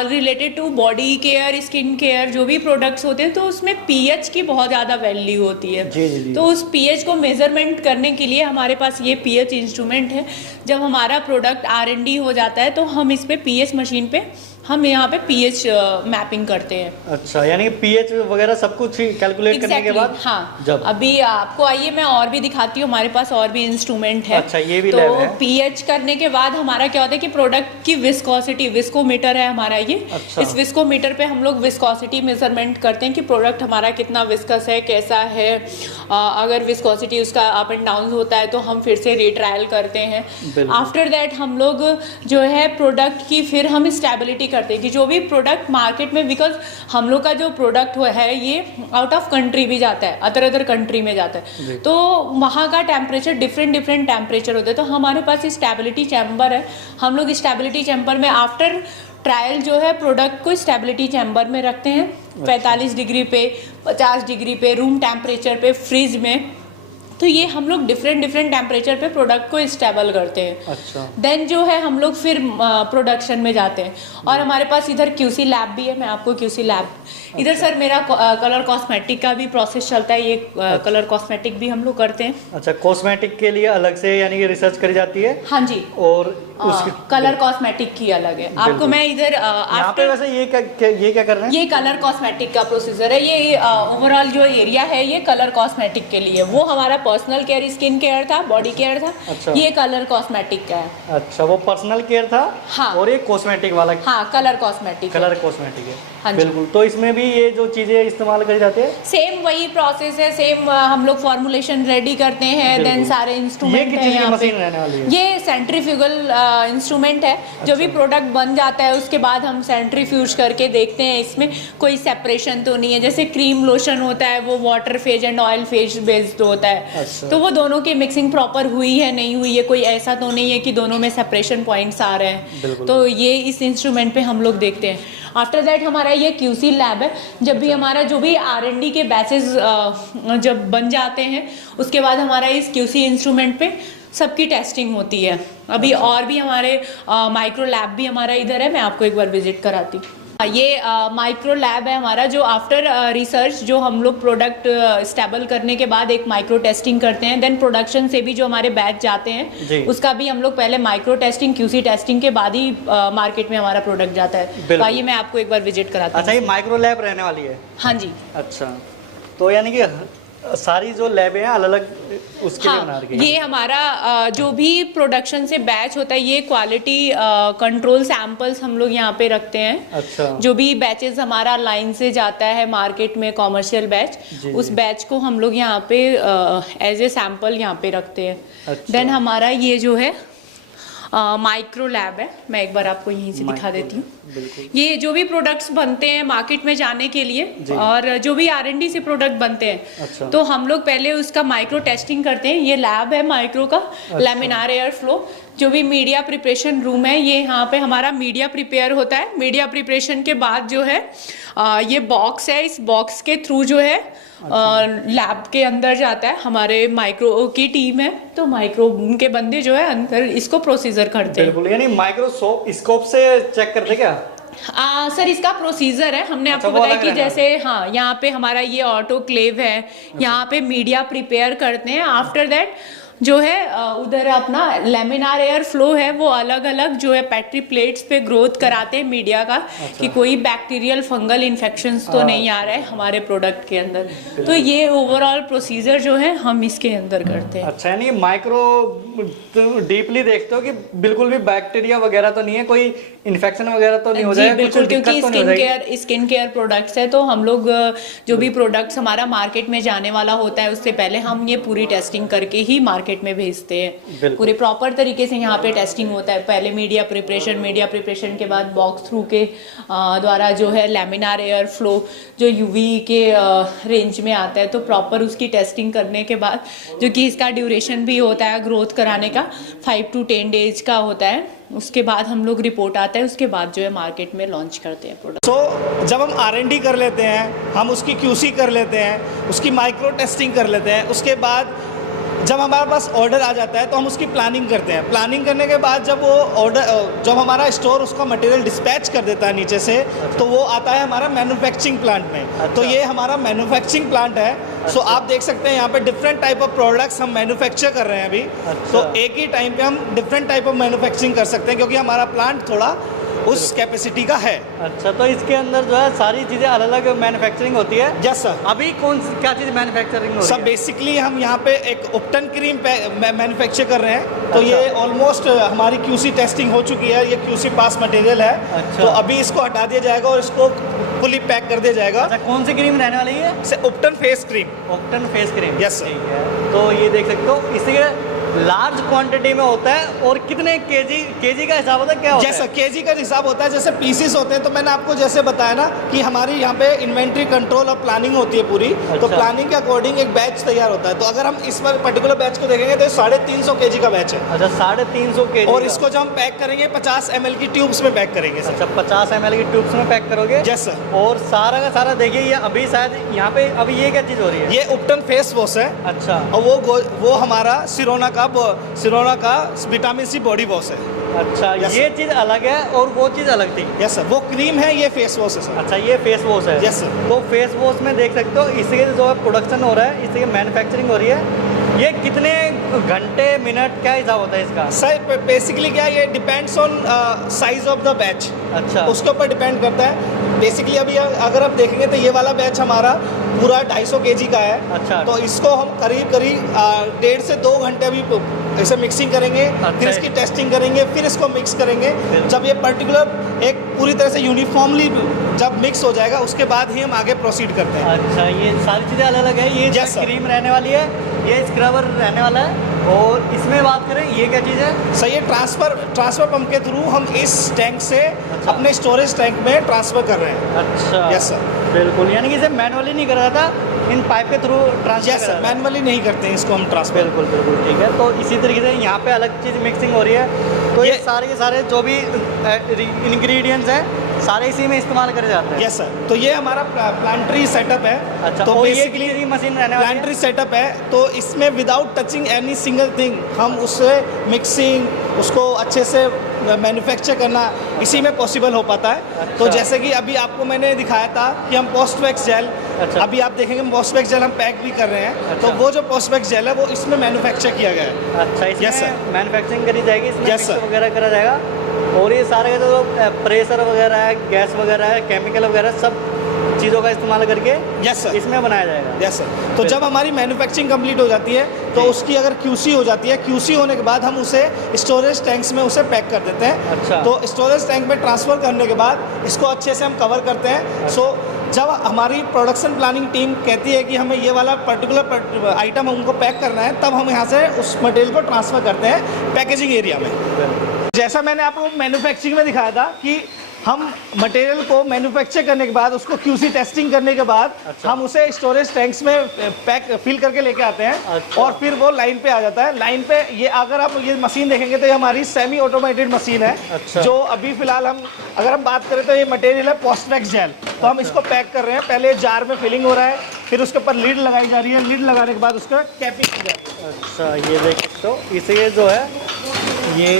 related to body care, skin care जो भी प्रोडक्ट्स होते हैं, तो उसमें पीएच की बहुत ज़्यादा वैल्यू होती है। जी। तो उस पीएच को मेजरमेंट करने के लिए हमारे पास ये पीएच इंस्ट्रूमेंट है। जब हमारा प्रोडक्ट R&D हो जाता है तो हम इस पे पीएच मशीन पे हम यहाँ पे पीएच मैपिंग करते हैं। अच्छा, यानी पीएच वगैरह सब कुछ कैलकुलेट करने के बाद? हाँ। जब अभी आपको आइए मैं और भी दिखाती हूँ, हमारे पास और भी इंस्ट्रूमेंट है। अच्छा, ये भी लैब है। तो पीएच करने के बाद हमारा क्या होता है कि प्रोडक्ट की विस्कोसिटी, विस्कोमीटर है हमारा ये। अच्छा। इस विस्कोमीटर पे हम लोग विस्कोसिटी मेजरमेंट करते हैं कि प्रोडक्ट हमारा कितना विस्कस है, कैसा है। अगर विस्कोसिटी उसका अप एंड डाउन होता है तो हम फिर से रिट्रायल करते हैं। आफ्टर दैट हम लोग जो है प्रोडक्ट की फिर हम स्टेबिलिटी करते हैं कि जो भी प्रोडक्ट मार्केट में, बिकॉज हम लोग का जो प्रोडक्ट है ये आउट ऑफ कंट्री भी जाता है, अदर कंट्री में जाता है, तो वहाँ का टेम्परेचर डिफरेंट टेम्परेचर होते हैं। तो हमारे पास स्टेबिलिटी चैम्बर है। हम लोग स्टेबिलिटी चैम्बर में आफ्टर ट्रायल जो है प्रोडक्ट को स्टेबिलिटी चैम्बर में रखते हैं। 45 डिग्री पे, 50 डिग्री पे, रूम टेम्परेचर पे, फ्रिज में। तो ये हम लोग डिफरेंट टेम्परेचर पे प्रोडक्ट को स्टेबल करते हैं। अच्छा। देन जो है हम लोग फिर प्रोडक्शन में जाते हैं। और हमारे पास इधर QC लैब भी है, मैं आपको QC लैब इधर सर मेरा कलर कॉस्मेटिक का भी प्रोसेस चलता है। ये कलर कॉस्मेटिक भी हम लोग करते हैं। अच्छा, कॉस्मेटिक के लिए अलग से यानी कि रिसर्च करी जाती है? हाँ जी। और कलर कॉस्मेटिक की अलग है। आपको मैं इधर यहाँ पे वैसे ये क्या कर रहे हैं? ये कलर कॉस्मेटिक का प्रोसीजर है। ये ओवरऑल जो एरिया है ये कलर कॉस्मेटिक के लिए, वो हमारा पर्सनल केयर, स्किन केयर था, बॉडी केयर था। अच्छा। ये कलर कॉस्मेटिक का है। अच्छा, वो पर्सनल केयर था। हाँ। और ये कॉस्मेटिक वाला? हाँ, कलर कॉस्मेटिक। कलर कॉस्मेटिक है। हाँ जी। बिल्कुल। तो इसमें भी ये जो चीजें इस्तेमाल करी जाती है, सेम वही प्रोसेस है, सेम हम लोग फॉर्मुलेशन रेडी करते हैं। देन सारे इंस्ट्रूमेंट ये है यहाँ मशीन पे। रहने वाली है? ये सेंट्रीफ्यूगल इंस्ट्रूमेंट है। जो भी प्रोडक्ट बन जाता है उसके बाद हम सेंट्रीफ्यूज करके देखते हैं इसमें कोई सेपरेशन तो नहीं है। जैसे क्रीम लोशन होता है वो water phase and oil phase based होता है। अच्छा। तो वो दोनों की मिक्सिंग प्रॉपर हुई है नहीं हुई है, कोई ऐसा तो नहीं है कि दोनों में सेपरेशन पॉइंट्स आ रहे हैं। तो ये इस इंस्ट्रूमेंट पे हम लोग देखते हैं। आफ्टर दैट हमारा ये QC लैब है। जब भी हमारा जो भी R&D के बैचेस जब बन जाते हैं उसके बाद हमारा इस QC इंस्ट्रूमेंट पे सबकी टेस्टिंग होती है। अभी और भी हमारे माइक्रो लैब भी हमारा इधर है, मैं आपको एक बार विजिट कराती हूँ। ये माइक्रो लैब है हमारा, जो आफ्टर रिसर्च जो हम लोग प्रोडक्ट स्टेबल करने के बाद एक माइक्रो टेस्टिंग करते हैं, देन प्रोडक्शन से भी जो हमारे बैच जाते हैं उसका भी हम लोग पहले माइक्रो टेस्टिंग QC टेस्टिंग के बाद ही मार्केट में हमारा प्रोडक्ट जाता है। तो आइए मैं आपको एक बार विजिट कराती हूँ। अच्छा, ये माइक्रो लैब रहने वाली है? हाँ जी। अच्छा, तो यानी कि सारी जो लैब हैं अलग अलग उसके लिए बना रखी है। ये हमारा जो भी प्रोडक्शन से बैच होता है, ये क्वालिटी कंट्रोल सैंपल्स हम लोग यहाँ पे रखते हैं। अच्छा। जो भी बैचेस हमारा लाइन से जाता है मार्केट में, कॉमर्शियल बैच, उस बैच को हम लोग यहाँ पे एज ए सैंपल यहाँ पे रखते हैं। अच्छा। देन हमारा ये जो है माइक्रो लैब है, मैं एक बार आपको यहीं से दिखा देती हूँ। ये जो भी प्रोडक्ट्स बनते हैं मार्केट में जाने के लिए और जो भी R&D से प्रोडक्ट बनते हैं, अच्छा। तो हम लोग पहले उसका माइक्रो टेस्टिंग करते हैं। ये लैब है माइक्रो का, लैमिनार एयर फ्लो। जो भी मीडिया प्रिपरेशन रूम है, ये यहाँ पे हमारा मीडिया प्रिपेयर होता है। मीडिया प्रिपरेशन के बाद जो है ये बॉक्स है, इस बॉक्स के थ्रू जो है लैब के अंदर जाता है। हमारे माइक्रो की टीम है, तो माइक्रो के बंदे जो है अंदर इसको प्रोसीजर करते हैं। बिल्कुल, यानी माइक्रोस्कोप स्कोप से चेक करते क्या? सर इसका प्रोसीजर है, हमने आपको बताया कि जैसे हाँ यहाँ पे हमारा ये ऑटोक्लेव है, यहाँ पे मीडिया प्रिपेयर करते हैं। आफ्टर दैट जो है उधर अपना लेमिनार एयर फ्लो है, वो अलग अलग जो है पेट्री प्लेट्स पे ग्रोथ कराते हैं मीडिया का। अच्छा। कि कोई बैक्टीरियल फंगल इन्फेक्शंस तो नहीं आ रहा है हमारे प्रोडक्ट के अंदर। तो ये ओवरऑल प्रोसीजर जो है हम इसके अंदर करते हैं। अच्छा, यानी माइक्रो डीपली देखते हो कि बिल्कुल भी बैक्टीरिया वगैरह तो नहीं है, कोई इन्फेक्शन वगैरह तो नहीं हो जाएगा? बिल्कुल, क्योंकि स्किन केयर प्रोडक्ट्स है, तो हम लोग जो भी प्रोडक्ट्स हमारा मार्केट में जाने वाला होता है उससे पहले हम ये पूरी टेस्टिंग करके ही मार्केट में भेजते हैं। पूरे प्रॉपर तरीके से यहाँ पे टेस्टिंग होता है। पहले मीडिया प्रिपरेशन के बाद बॉक्स थ्रू के द्वारा जो है लैमिनार एयर फ्लो जो UV के रेंज में आता है, तो प्रॉपर उसकी टेस्टिंग करने के बाद, जो कि इसका ड्यूरेशन भी होता है ग्रोथ कराने का 5 to 10 डेज का होता है, उसके बाद हम लोग रिपोर्ट आता है, उसके बाद जो है मार्केट में लॉन्च करते हैं प्रोडक्ट। तो जब हम R&D कर लेते हैं, हम उसकी QC कर लेते हैं, उसकी माइक्रो टेस्टिंग कर लेते हैं, उसके बाद जब हमारे पास ऑर्डर आ जाता है तो हम उसकी प्लानिंग करते हैं। प्लानिंग करने के बाद जब वो ऑर्डर, जब हमारा स्टोर उसका मटेरियल डिस्पैच कर देता है नीचे से, तो वो आता है हमारा मैन्युफैक्चरिंग प्लांट में। अच्छा। तो ये हमारा मैन्युफैक्चरिंग प्लांट है। सो आप देख सकते हैं यहाँ पे डिफरेंट टाइप ऑफ प्रोडक्ट्स हम मैन्युफैक्चर कर रहे हैं अभी। अच्छा। तो एक ही टाइम पे हम डिफरेंट टाइप ऑफ मैन्युफैक्चरिंग कर सकते हैं, क्योंकि हमारा प्लांट थोड़ा उस कैपेसिटी का है। अच्छा, तो इसके अंदर जो है सारी चीजें अलग अलग मैन्युफैक्चरिंग होती है? Yes sir. अभी क्या चीज मैन्युफैक्चरिंग हो रही है? सब बेसिकली हम यहाँ पे एक उपटन क्रीम मैन्युफैक्चर कर रहे हैं। तो ये ऑलमोस्ट हमारी QC टेस्टिंग हो चुकी है, ये QC पास मटेरियल है। अच्छा। तो अभी इसको हटा दिया जाएगा और इसको फुली पैक कर दिया जाएगा। अच्छा, कौन सी क्रीम रहने वाली है? Ubtan face cream. Ubtan face cream, yes sir. ठीक है। तो ये देख सकते हो, इसके लार्ज क्वांटिटी में होता है और कितने केजी का हिसाब होता है, क्या होता है? जैसा केजी का हिसाब होता है, जैसे पीसीस होते हैं। तो मैंने आपको जैसे बताया ना कि हमारी यहाँ पे इन्वेंट्री कंट्रोल और प्लानिंग होती है पूरी। अच्छा। तो प्लानिंग के अकॉर्डिंग एक बैच तैयार होता है। तो अगर हम इस पर्टिकुलर बैच को देखेंगे तो 350 kg का बैच है। अच्छा, 350 kg। और इसको जब हम पैक करेंगे 50 ml की ट्यूब्स में पैक करेंगे सर। अच्छा, 50 ml की ट्यूब्स में पैक करोगे? Yes sir. और सारा का सारा देखिए, ये अभी शायद यहाँ पे अभी ये क्या चीज हो रही है? ये उपटन फेस वॉश है। अच्छा। और वो हमारा सिरोना का विटामिन C बॉडी वॉश है। अच्छा, Yes, ये चीज अलग है और वो चीज अलग थी? Yes sir. वो क्रीम है, ये फेस वॉश है सर। अच्छा, ये फेस वॉश है? Yes, sir। तो फेस वॉश में देख सकते हो इसके जो है प्रोडक्शन हो रहा है, इसके मैन्युफैक्चरिंग हो रही है। ये कितने घंटे मिनट क्या हिसाब होता है इसका? सर बेसिकली क्या, ये depends on size of the batch. अच्छा। उसके ऊपर डिपेंड करता है। बेसिकली अभी अगर आप देखेंगे तो ये वाला बैच हमारा पूरा 250 kg का है। अच्छा। तो इसको हम करीब 1.5 से 2 घंटे अभी ऐसे मिक्सिंग करेंगे। अच्छा। फिर इसकी टेस्टिंग करेंगे, फिर इसको मिक्स करेंगे। जब ये पर्टिकुलर एक पूरी तरह से यूनिफॉर्मली जब मिक्स हो जाएगा, उसके बाद ही हम आगे प्रोसीड करते हैं। अच्छा, ये सारी चीज़ें अलग अलग है। ये Yes, sir। क्रीम रहने वाली है, ये स्क्रबर रहने वाला है। और इसमें बात करें, ये क्या चीज़ है? सही है, ट्रांसफर पंप के थ्रू हम इस टैंक से अच्छा। अपने स्टोरेज टैंक में ट्रांसफर कर रहे हैं। अच्छा। Yes sir. बिल्कुल, यानी कि इसे मैनुअली नहीं करा था, इन पाइप के through transfer yes sir, manually नहीं करते हैं इसको हम ट्रांसफर। बिल्कुल बिल्कुल, ठीक है। तो इसी तरीके से यहाँ पे अलग चीज़ मिक्सिंग हो रही है। तो ये सारे के सारे जो भी इंग्रेडिएंट्स हैं सारे इसी में इस्तेमाल करे जाते हैं। यस सर, तो ये हमारा प्लांट्री सेटअप है। अच्छा, तो और ये बेसिकली कितनी मशीन रहने वाली है? प्लांट्री सेटअप है, तो इसमें without touching any single thing हम उससे मिक्सिंग, उसको अच्छे से मैन्युफैक्चर करना इसी में पॉसिबल हो पाता है। अच्छा। तो जैसे कि अभी आपको मैंने दिखाया था कि हम पोस्ट वैक्स जेल, अच्छा। अभी आप देखेंगे पोस्ट वैक्स जेल हम पैक भी कर रहे हैं। अच्छा। तो वो जो पोस्ट वैक्स जेल है वो इसमें मैन्युफैक्चर किया गया है। अच्छा, Yes, sir. इसमें मैन्युफैक्चरिंग करी जाएगी, इसमें Yes, mix sir. वगैरह करा जाएगा, और ये सारे का जो प्रेशर वगैरह है, गैस वगैरह है, केमिकल वगैरह, सब चीज़ों का इस्तेमाल करके यस सर, इसमें बनाया जाएगा। Yes sir. तो जब हमारी मैन्युफैक्चरिंग कंप्लीट हो जाती है तो जी। उसकी अगर क्यूसी हो जाती है, क्यूसी होने के बाद हम उसे स्टोरेज टैंक्स में उसे पैक कर देते हैं। अच्छा। तो स्टोरेज टैंक में ट्रांसफ़र करने के बाद इसको अच्छे से हम कवर करते हैं। सो जब हमारी प्रोडक्शन प्लानिंग टीम कहती है कि हमें ये वाला पर्टिकुलर आइटम हमको पैक करना है, तब हम यहाँ से उस मटेरियल को ट्रांसफ़र करते हैं पैकेजिंग एरिया में। जैसा मैंने आपको मैन्युफैक्चरिंग में दिखाया था कि हम मटेरियल को मैन्युफैक्चर करने के बाद उसको क्यूसी टेस्टिंग करने के बाद अच्छा। हम उसे स्टोरेज टैंक्स में पैक फिल करके लेके आते हैं। अच्छा। और फिर वो लाइन पे आ जाता है। लाइन पे ये अगर आप ये मशीन देखेंगे तो ये हमारी सेमी ऑटोमेटेड मशीन है। अच्छा। जो अभी फिलहाल अगर हम बात करें तो ये मटेरियल है पोस्ट वैक्स जेल। तो हम इसको पैक कर रहे हैं, पहले जार में फिलिंग हो रहा है, फिर उसके ऊपर लीड लगाई जा रही है, लीड लगाने के बाद उसका कैपिंग की जाती है। अच्छा, ये देख सकते हो, इसे जो है ये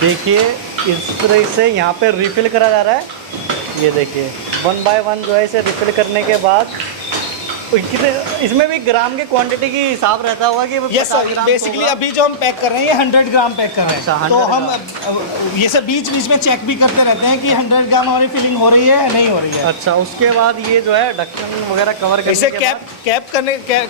देखिए इस तरह से यहाँ पे रिफ़िल करा जा रहा है। ये देखिए 1 बाय 1 जो है इसे रिफ़िल करने के बाद कितने इसमें भी ग्राम की क्वांटिटी की हिसाब रहता होगा कि यस सर, बेसिकली अभी जो हम पैक कर रहे हैं ये 100 ग्राम पैक कर रहे हैं। अच्छा, तो 100 हम ये सब बीच बीच में चेक भी करते रहते हैं कि 100 ग्राम हमारी फिलिंग हो रही है या नहीं हो रही है। अच्छा, उसके बाद ये जो है ढक्कन वगैरह कवर करने इसे के बाद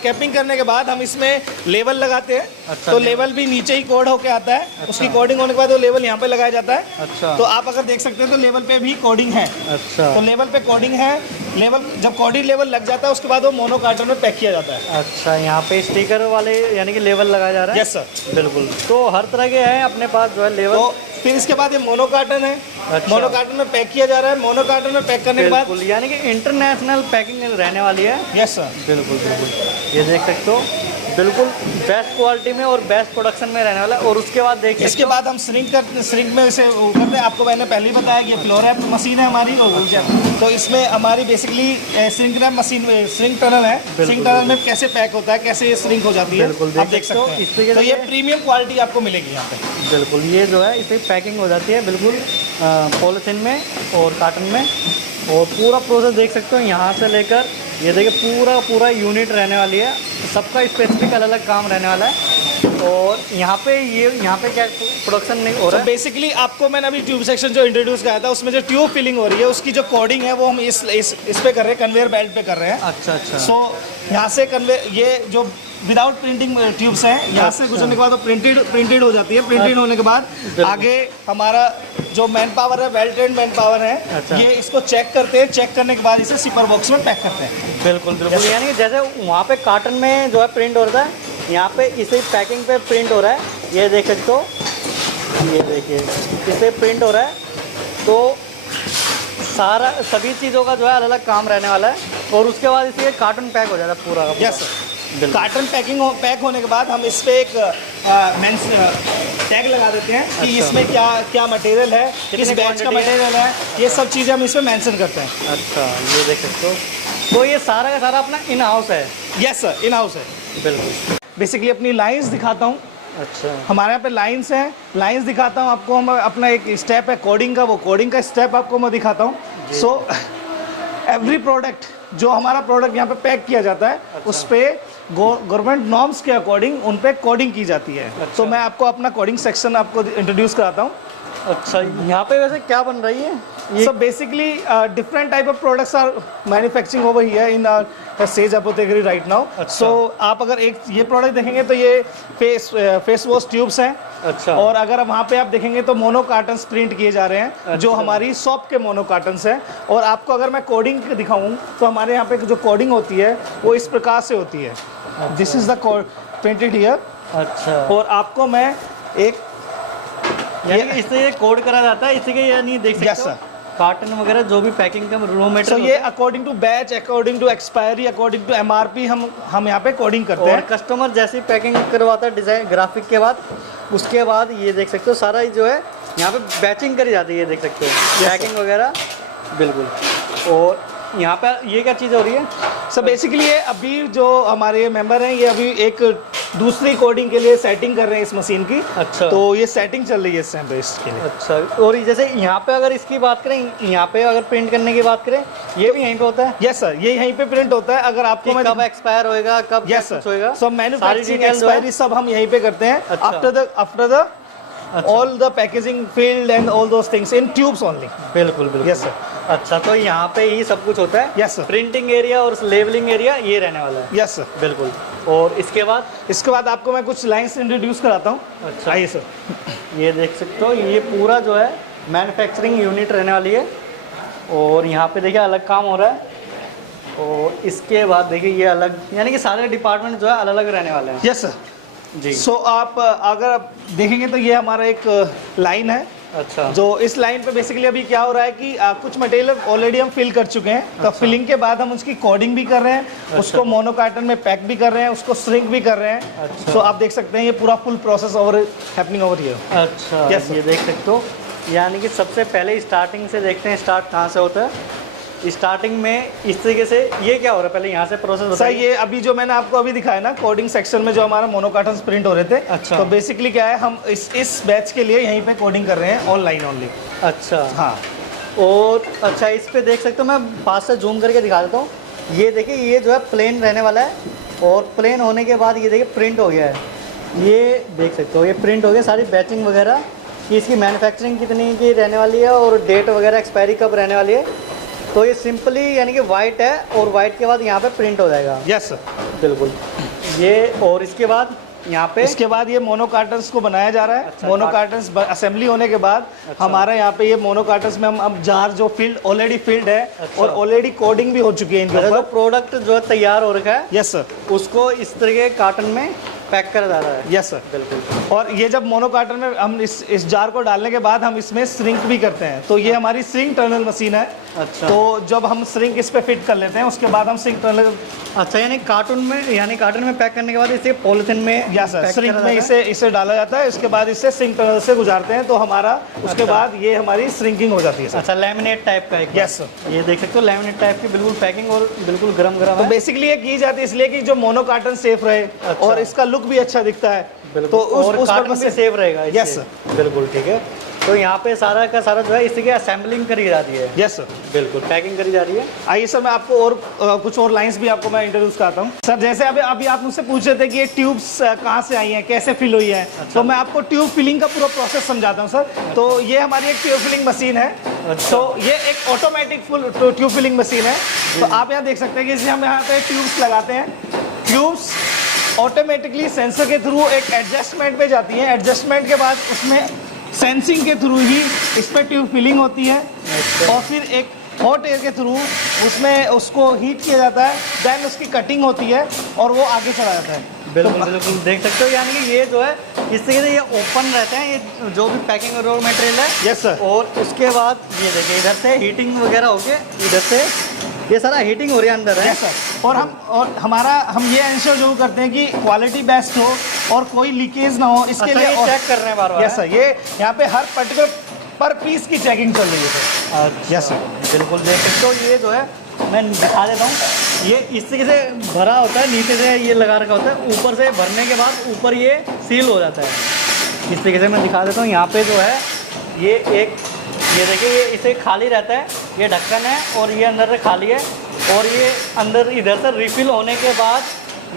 कैपिंग करने के बाद हम इसमें लेवल लगाते हैं। अच्छा, तो लेवल भी नीचे ही कोड होके आता है। उसकी कोडिंग होने के बाद वो लेवल यहाँ पे लगाया जाता है। अच्छा। तो आप अगर देख सकते हैं तो लेवल पे भी कोडिंग है। अच्छा। तो लेवल पे कोडिंग है। लेवल जब कोडिंग लेवल लग जाता है उसके बाद वो मोनो कार्टन में पैक किया जाता है। अच्छा, यहाँ पे स्टिकर वाले यानी कि लेवल लगाया जा रहा है। यस सर, बिल्कुल। तो हर तरह के हैं अपने पास जो है लेवल। तो फिर इसके बाद ये मोनो कार्टन है। अच्छा। मोनो कार्टन में पैक किया जा रहा है। मोनो कार्टन में पैक करने के बाद बिल्कुल, यानी कि इंटरनेशनल पैकिंग रहने वाली है। यस सर, बिल्कुल बिल्कुल, ये देख सकते हो, बिल्कुल बेस्ट क्वालिटी में और बेस्ट प्रोडक्शन में रहने वाला है। और उसके बाद देखिए इसके बाद हम श्रिंक में इसे वो करते हैं। आपको मैंने पहले ही बताया कि ये फ्लोरैप मशीन है हमारी। तो इसमें हमारी basically shrink wrap machine shrink tunnel है। श्रिंक टनल में कैसे पैक होता है, कैसे ये श्रिंक हो जाती है, बिल्कुल आप देख सकते हैं। तो ये प्रीमियम क्वालिटी आपको मिलेगी यहाँ पे। बिल्कुल, ये जो है इसे पैकिंग हो जाती है बिल्कुल पॉलिथीन में और कार्टन में। और पूरा प्रोसेस देख सकते हो यहाँ से लेकर ये देखिए पूरा यूनिट रहने वाली है। सबका स्पेसिफिक अलग अलग काम रहने वाला है। और यहाँ पे क्या प्रोडक्शन नहीं हो रहा है। बेसिकली आपको मैंने अभी ट्यूब सेक्शन जो इंट्रोड्यूस कराया था उसमें जो ट्यूब फिलिंग हो रही है उसकी जो कोडिंग है वो हम इस पे कर रहे हैं, कन्वेयर बेल्ट पे कर रहे हैं। अच्छा अच्छा। सो यहाँ से ये जो विदाउट प्रिंटिंग ट्यूब्स हैं यहाँ से गुजरने के बाद वो प्रिंटेड हो जाती है। प्रिंटेड होने के बाद आगे हमारा जो मैन पावर है, वेल ट्रेन्ड मैन पावर है, अच्छा। ये इसको चेक करते हैं। चेक करने के बाद इसे सिपर बॉक्स में पैक करते हैं। बिल्कुल बिल्कुल, यानी कि जैसे वहाँ पे कार्टन में जो है प्रिंट हो रहा है, यहाँ पे इसे पैकिंग पे प्रिंट हो रहा है। ये देख सकते हो, ये देखिए इसे प्रिंट हो रहा है। तो सभी चीज़ों का जो है अलग अलग काम रहने वाला है। और उसके बाद इसे कार्टन पैक हो जाता है पूरा का पूरा। यस सर, कार्टन पैक होने के बाद हम इस पे एक टैग लगा देते हैं कि अच्छा। इसमें क्या मटेरियल है, किस बैच का मटेरियल है, ये सब चीज़ें हम इसमें मेंशन करते हैं। अच्छा, ये देख सकते हो। तो ये सारा का सारा अपना इन हाउस है। यस सर, इन हाउस है। बिल्कुल। बेसिकली अपनी लाइंस दिखाता हूँ। अच्छा, हमारे यहाँ पे लाइंस हैं, लाइंस दिखाता हूँ आपको। हम अपना एक स्टेप है कोडिंग का, वो कोडिंग का स्टेप आपको मैं दिखाता हूँ। सो एवरी प्रोडक्ट जो हमारा प्रोडक्ट यहाँ पे पैक किया जाता है, अच्छा। उस पे गवर्नमेंट नॉर्म्स के अकॉर्डिंग उन पे कोडिंग की जाती है। अच्छा। तो मैं आपको अपना कोडिंग सेक्शन आपको इंट्रोड्यूस कराता हूँ। अच्छा, यहाँ पे वैसे क्या बन रही है ये? So basically different type of products are manufacturing over here in Sage Apothecary right now. अच्छा। So आप अगर एक ये प्रोडक्ट देखेंगे तो ये फेस वॉश ट्यूब्स हैं। अच्छा। और अगर वहाँ पे आप देखेंगे तो मोनो कार्टन्स प्रिंट किए जा रहे हैं। अच्छा। जो हमारी शॉप के मोनो कार्टन्स हैं। और आपको अगर मैं कोडिंग दिखाऊँ तो हमारे यहाँ पे जो कोडिंग होती है वो इस प्रकार से होती है। This is the printed here. अच्छा। और आपको मैं एक यानी कि इससे ये कोड करा जाता है, इसी के ये नहीं देख सकते Yes, हो? sir. कार्टन वगैरह जो भी पैकिंग का रो सो मटेरियल ये according to batch, according to expiry, according to MRP हम यहाँ पे कोडिंग करते और हैं। कस्टमर जैसी पैकिंग करवाता है डिज़ाइन ग्राफिक के बाद, उसके बाद ये देख सकते हो सारा जो है यहाँ पे बैचिंग करी जाती है। ये देख सकते हो पैकिंग वगैरह बिल्कुल। और यहाँ पे ये क्या चीज़ हो रही है? सर बेसिकली ये अभी जो हमारे मेंबर हैं ये अभी एक दूसरी कोडिंग के लिए सेटिंग कर रहे हैं इस मशीन की। अच्छा। तो ये सेटिंग चल रही है इस टाइम पे इसके लिए। अच्छा, और ये जैसे यहाँ पे अगर इसकी बात करें, यहाँ पे अगर प्रिंट करने की बात करें, ये भी यहीं पे होता है? यस सर, ये यहीं पे प्रिंट होता है। अगर आपको कि कब एक्सपायर होएगा, कब क्या यस कुछ सर, होएगा, सब मैन्युफैक्चरिंग detail जो है? एक्सपायरी सब हम यहीं पे करते हैं। अच्छा। After the all the packaging field and all those things in tubes only. बिल्कुल बिल्कुल। Yes sir. अच्छा, तो यहाँ पे ही सब कुछ होता है? Yes sir. प्रिंटिंग एरिया और लेवलिंग एरिया ये रहने वाला है? Yes sir. बिल्कुल। और इसके बाद आपको मैं कुछ लाइंस इंट्रोड्यूस कराता हूँ। अच्छा, आइए सर। ये देख सकते हो, ये पूरा जो है मैन्युफैक्चरिंग यूनिट रहने वाली है। और यहाँ पे देखिए अलग काम हो रहा है। और इसके बाद देखिए ये अलग, यानी कि सारे डिपार्टमेंट जो है अलग अलग रहने वाले हैं। यस सर जी। सो आप अगर आप देखेंगे तो ये हमारा एक लाइन है। अच्छा। जो इस लाइन पे बेसिकली अभी क्या हो रहा है कि कुछ मटेरियल ऑलरेडी हम फिल कर चुके हैं। तो फिलिंग के बाद हम उसकी कोडिंग भी कर रहे हैं, उसको मोनो कार्टन में पैक भी कर रहे हैं, उसको श्रिंक भी कर रहे हैं। अच्छा। तो आप देख सकते हैं ये पूरा full process over happening over here. अच्छा, Yes, sir. ये देख सकते हो, यानी कि सबसे पहले स्टार्टिंग से देखते हैं, स्टार्ट कहाँ से होता है। स्टार्टिंग में इस तरीके से ये क्या हो रहा है, पहले यहाँ से प्रोसेस सर बताइए। ये अभी जो मैंने आपको अभी दिखाया ना कोडिंग सेक्शन में जो हमारा मोनो कार्टन प्रिंट हो रहे थे। अच्छा। तो बेसिकली क्या है, हम इस बैच के लिए यहीं पे कोडिंग कर रहे हैं ऑनलाइन ओनली। अच्छा हाँ। और अच्छा, इस पे देख सकते हो, मैं पास से जूम करके दिखा देता हूँ। ये देखिए, ये जो है प्लेन रहने वाला है। और प्लेन होने के बाद ये देखिए प्रिंट हो गया है। ये देख सकते हो, ये प्रिंट हो गया, सारी बैचिंग वगैरह कि इसकी मैन्युफैक्चरिंग कितनी की रहने वाली है और डेट वगैरह एक्सपायरी कब रहने वाली है। तो ये सिंपली यानी कि वाइट है, और वाइट के बाद यहाँ पे प्रिंट हो जाएगा। Yes sir. बिल्कुल। ये और इसके बाद यहाँ पे इसके बाद ये मोनो कार्टन्स को बनाया जा रहा है। अच्छा, मोनो कार्टन्स असेंबली होने के बाद हमारा यहाँ पे ये मोनो कार्टन्स में हम अब जार जो फील्ड ऑलरेडी फील्ड है अच्छा। और ऑलरेडी कोडिंग भी हो चुकी है इनके जो ऊपर। प्रोडक्ट जो है तैयार हो रखा है, यस सर। उसको इस तरीके के कार्टन में पैक करा जा रहा है। Yes sir. बिल्कुल। और ये जब मोनो कार्टन में हम इस जार को डालने के बाद हम इसमें श्रिंक भी करते हैं। तो ये हमारी श्रिंक टनल मशीन है। अच्छा। तो जब हम श्रिंक इस पे फिट कर लेते हैं उसके बाद हम श्रिंक टनल। अच्छा, यानी कार्टून में पैक करने के बाद इसे पॉलिथीन में या सर पैक श्रिंक करा में जाता है? इसे डाला जाता है। उसके बाद इसे श्रिंक टनल से गुजारते हैं तो हमारा उसके अच्छा। बाद ये हमारी श्रिंकिंग हो जाती है सर। अच्छा, लैमिनेट टाइप का एक। Yes sir. ये देख सकते हो, लैमिनेट टाइप की बिल्कुल पैकिंग और बिल्कुल गरम तो है। बेसिकली ये की जाती है इसलिए कि जो मोनो कार्टन सेफ रहे अच्छा। और इसका लुक भी अच्छा दिखता है। बिल्कुल। तो और उस कार्टन पर्पस भी से सेफ रहेगा इससे। Yes sir. बिल्कुल ठीक है। तो यहाँ पे सारा का सारा जो है इसी की असेंबलिंग करी जाती है। Yes sir. बिल्कुल, पैकिंग करी जा रही है। आइए सर, मैं आपको और कुछ और लाइंस भी आपको मैं इंट्रोड्यूस कराता हूँ सर। जैसे अभी आप मुझसे पूछ रहे थे कि ये ट्यूब्स कहाँ से आई हैं, कैसे फिल हुई है। तो मैं आपको ट्यूब फिलिंग का पूरा प्रोसेस समझाता हूँ सर। तो ये हमारी एक ट्यूब फिलिंग मशीन है। तो ये एक automatic full tube filling machine है। तो आप यहाँ देख सकते हैं कि जैसे हम यहाँ पे ट्यूब्स लगाते हैं, ट्यूब्स ऑटोमेटिकली सेंसर के थ्रू एक एडजस्टमेंट पे जाती है। एडजस्टमेंट के बाद उसमें सेंसिंग के थ्रू ही इस पर ट्यूब फिलिंग होती है। और फिर एक हॉट एयर के थ्रू उसमें उसको हीट किया जाता है, देन उसकी कटिंग होती है और वो आगे चला जाता है। बिल्कुल बिल्कुल, देख सकते हो, यानी कि ये जो है इस तरीके से ये ओपन रहते हैं, ये जो भी पैकिंग रॉ मटेरियल है। Yes sir. और उसके बाद ये देखिए इधर से हीटिंग वगैरह होके इधर से ये सारा हीटिंग हो रही है अंदर है। Yes sir. और हम ये इंश्योर जरूर करते हैं कि क्वालिटी बेस्ट हो और कोई लीकेज ना हो, इसके अच्छा, लिए ये चेक कर रहे हैं बार-बार। Yes sir. ये यहाँ पे हर पर्टिकुलर पर पीस की चेकिंग चल रही है सर। अच्छा, यस सर। बिल्कुल देख सकते हो, ये जो है मैं दिखा देता हूँ। ये इस तरीके से भरा होता है, नीचे से ये लगा रखा होता है, ऊपर से भरने के बाद ऊपर ये सील हो जाता है। इस तरीके से मैं दिखा देता हूँ। यहाँ पे जो है ये देखिए, ये इसे खाली रहता है, ये ढक्कन है और ये अंदर से खाली है। और ये अंदर इधर से रिफिल होने के बाद,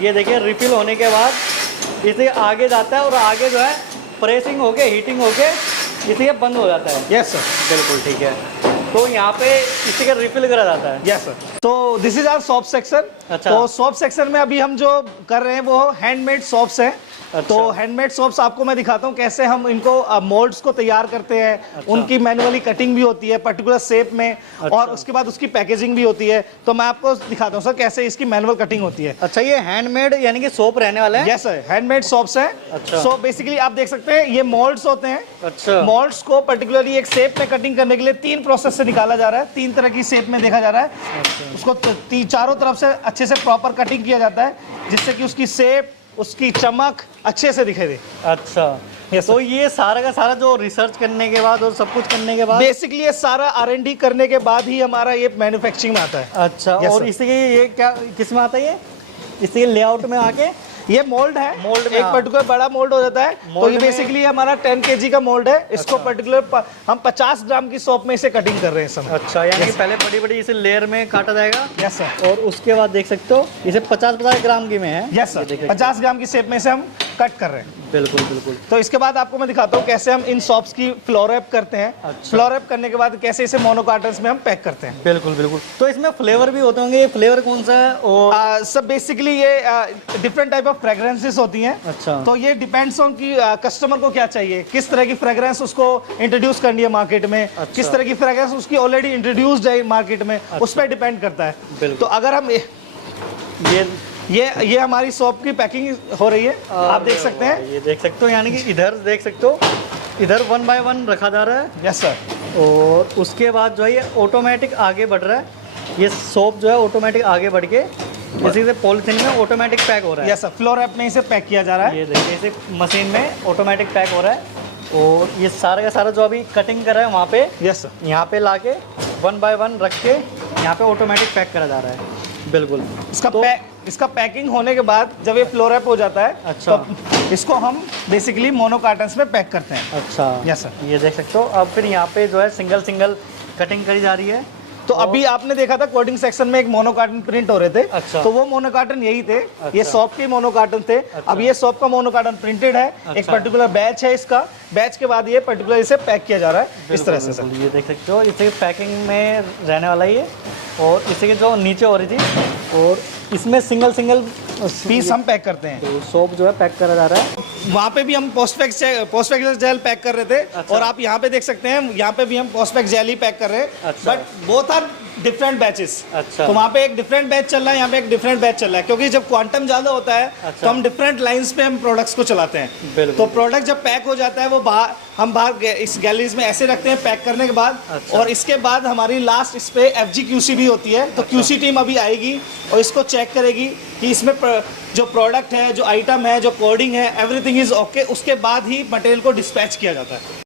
ये देखिए रिफिल होने के बाद इसे आगे जाता है और आगे जो है प्रेसिंग होके हीटिंग होके इसे बंद हो जाता है। Yes sir. बिल्कुल ठीक है। तो यहाँ पे इसी का रिफिल करा जाता है। Yes sir. तो this is our soft section. अच्छा। तो सॉफ्ट सेक्शन में अभी हम जो कर रहे हैं वो हैंडमेड सॉप्स है। अच्छा। तो हैंडमेड सॉप्स आपको मैं दिखाता हूँ कैसे हम इनको मोल्ड्स को तैयार करते हैं। अच्छा। उनकी मैनुअली कटिंग भी होती है पर्टिकुलर शेप में। अच्छा। और उसके बाद उसकी पैकेजिंग भी होती है। तो मैं आपको दिखाता हूँ सर कैसे इसकी मैनुअल कटिंग होती है। अच्छा, ये हैंडमेड यानी कि सोप रहने वाला है? यस सर, हैंडमेड सॉप्स है। अच्छा। सो बेसिकली आप देख सकते हैं ये मोल्ड्स होते हैं। अच्छा। मोल्ड्स को पर्टिकुलरली एक शेप में कटिंग करने के लिए 3 प्रोसेस से निकाला जा रहा है। 3 तरह की शेप में देखा जा रहा है। उसको चारों तरफ से अच्छे से प्रॉपर कटिंग किया जाता है जिससे कि उसकी शेप, उसकी चमक अच्छे से दिखे दे। अच्छा, Yes, तो ये सारा का सारा जो रिसर्च करने के बाद और सब कुछ करने के बाद बेसिकली ये सारा R&D करने के बाद ही हमारा ये मैन्युफैक्चरिंग में आता है। अच्छा, Yes, और sir. इसके ये क्या किस में आता है ये? इसके लेआउट में आके ये मोल्ड है, मोल्ड में, एक हाँ। पर्टिकुलर बड़ा मोल्ड हो जाता है, तो मोल्ड ये में- बेसिकली हमारा 10 kg का मोल्ड है। इसको अच्छा। पर्टिकुलर हम 50 ग्राम की शॉप में इसे कटिंग कर रहे हैं इस समय। अच्छा, यानी कि पहले बड़ी बड़ी इसे लेयर में काटा जाएगा यस सर, और उसके बाद देख सकते हो इसे 50-50 ग्राम की में है। यस ये सर, देखिए। 50 ग्राम की शेप में से हम कट कर रहे हैं। बिल्कुल बिल्कुल। तो इसके बाद आपको मैं दिखाता हूँ कैसे हम इन शॉप्स की फ्लोर रैप करते हैं। अच्छा। फ्लोर रैप करने के बाद कैसे इसे मोनो कार्टन्स में हम पैक करते हैं। बिल्कुल बिल्कुल। तो इसमें फ्लेवर भी होते होंगे, फ्लेवर कौन सा है? और सब बेसिकली ये डिफरेंट टाइप ऑफ फ्रेग्रेंसेस होती हैं। अच्छा। तो ये डिपेंड्स ऑन कि कस्टमर को क्या चाहिए, किस तरह की फ्रेग्रेंस उसको इंट्रोड्यूस करनी है मार्केट में, अच्छा। किस तरह की फ्रेग्रेंस उसकी ऑलरेडी इंट्रोड्यूस्ड है मार्केट में, उस पर डिपेंड करता है। बिल्कुल। तो अगर हम ये हमारी शॉप की पैकिंग हो रही है, आप देख सकते हैं। ये देख सकते हो, यानी कि इधर देख सकते हो, इधर 1 बाय 1 रखा जा रहा है यस सर। और उसके बाद जो है ये ऑटोमेटिक आगे बढ़ रहा है। ये सोप जो है ऑटोमेटिक आगे बढ़ के इसी से पॉलिथीन में ऑटोमेटिक पैक हो रहा है। यस सर, फ्लोर रैप में इसे पैक किया जा रहा है। ये देखिए इसे मशीन में ऑटोमेटिक पैक हो रहा है और ये सारा का सारा जो अभी कटिंग कर रहा है वहाँ पे, यस सर। यहाँ पे लाके 1 बाय 1 रख के यहाँ पे ऑटोमेटिक पैक करा जा रहा है। बिल्कुल। इसका पैकिंग होने के बाद जब ये फ्लोर रैप हो जाता है, अच्छा। तो इसको हम बेसिकली मोनो कार्टन्स में पैक करते हैं। अच्छा, Yes, sir. ये देख सकते हो। अब फिर यहाँ पे जो है सिंगल सिंगल कटिंग करी जा रही है। तो अभी आपने देखा था कोडिंग सेक्शन में एक मोनो कार्टन प्रिंट हो रहे थे। अच्छा। तो वो मोनो कार्टन यही थे। अच्छा। ये शॉप के मोनो कार्टन थे। अब ये शॉप का मोनो कार्टन प्रिंटेड है। एक अच्छा। पर्टिकुलर बैच है इसका। बैच के बाद ये पर्टिकुलर इसे पैक किया जा रहा है इस तरह से। बिल्कुल, ये देख सकते हो, इसे पैकिंग में रहने वाला ये और इसे की जो नीचे हो रही थी और इसमें सिंगल सिंगल पीस हम पैक करते हैं। तो सोप जो है पैक करा जा रहा है। वहाँ पे भी हम पोस्टफैक्स जेल पैक कर रहे थे। अच्छा। और आप यहाँ पे देख सकते हैं, यहाँ पे भी हम पोस्टफैक्स जेल ही पैक कर रहे हैं। अच्छा। But both are different batches. अच्छा। तो वहाँ पे एक डिफरेंट बैच चल रहा है, यहाँ पे एक डिफरेंट बैच चल रहा है, क्योंकि जब क्वांटम ज़्यादा होता है अच्छा। तो हम डिफरेंट लाइंस पे हम प्रोडक्ट्स को चलाते हैं। बिल्कुल। तो प्रोडक्ट जब पैक हो जाता है वो बाहर इस गैलरीज में ऐसे रखते हैं पैक करने के बाद। अच्छा। और इसके बाद हमारी लास्ट इस पे FGQC भी होती है। तो QC टीम अभी आएगी और इसको चेक करेगी कि इसमें जो प्रोडक्ट है, जो आइटम है, जो कोडिंग है, एवरीथिंग इज ओके। उसके बाद ही मटेरियल को डिस्पैच किया जाता है।